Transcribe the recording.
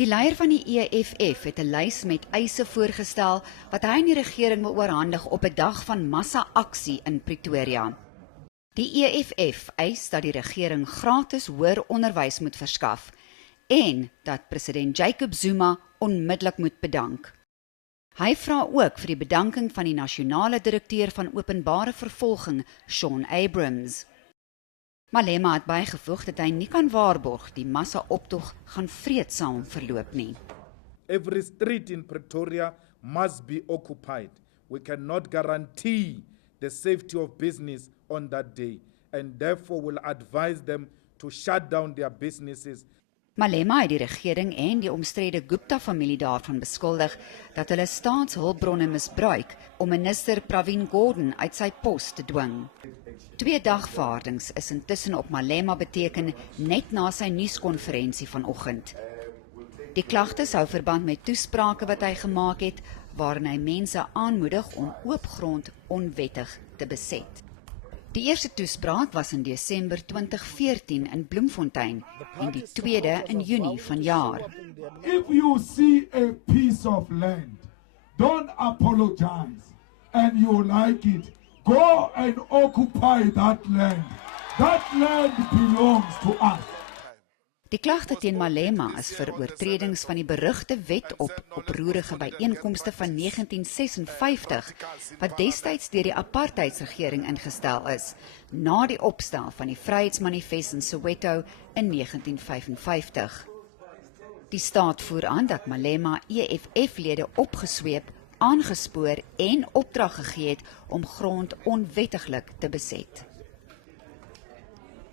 Die leier van die EFF het 'n lys met eise voorgestel wat hy aan die regering wil oorhandig op 'n dag van massa-aksie in Pretoria. Die EFF eis dat die regering gratis hoër onderwys moet verskaf en dat president Jacob Zuma onmiddellik moet bedank. Hy vra ook vir die bedanking van die nasionale direkteur van openbare vervolging, Shaun Abrams. Malema het bygevoeg dat hy nie kan waarborg die massa-optog gaan vreedsaam verloop nie. Every street in Pretoria must be occupied. We cannot guarantee the safety of business on that day, and therefore will advise them to shut down their businesses. Malema het die regering en die omstrede Gupta-familie daarvan beskuldig dat hulle staatshulpbronne misbruik om minister Pravin Gordhan uit sy pos te dwing. 2 dagvaardings is intussen op Malema beteken net na sy nuuskonferensie vanoggend. Die klagtes hou verband met toesprake wat hy gemaak het, waarin hy mense aanmoedig om oop grond onwettig te beset. Die eerste toespraak was in Desember 2014 in Bloemfontein en die tweede in Junie vanjaar. If you see a piece of land, don't apologize and you like it. Go and occupy that land. That land belongs to us. Die klagte teen Malema is vir oortredings van die berugte wet op oproerige byeenkomste van 1956, wat destyds deur die apartheidsregering ingestel is, na die opstel van die Vryheidsmanifest in Soweto in 1955. Die staat voer aan dat Malema EFF-lede opgesweep, aangespoor en opdrag gegee het om grond onwettiglik te beset.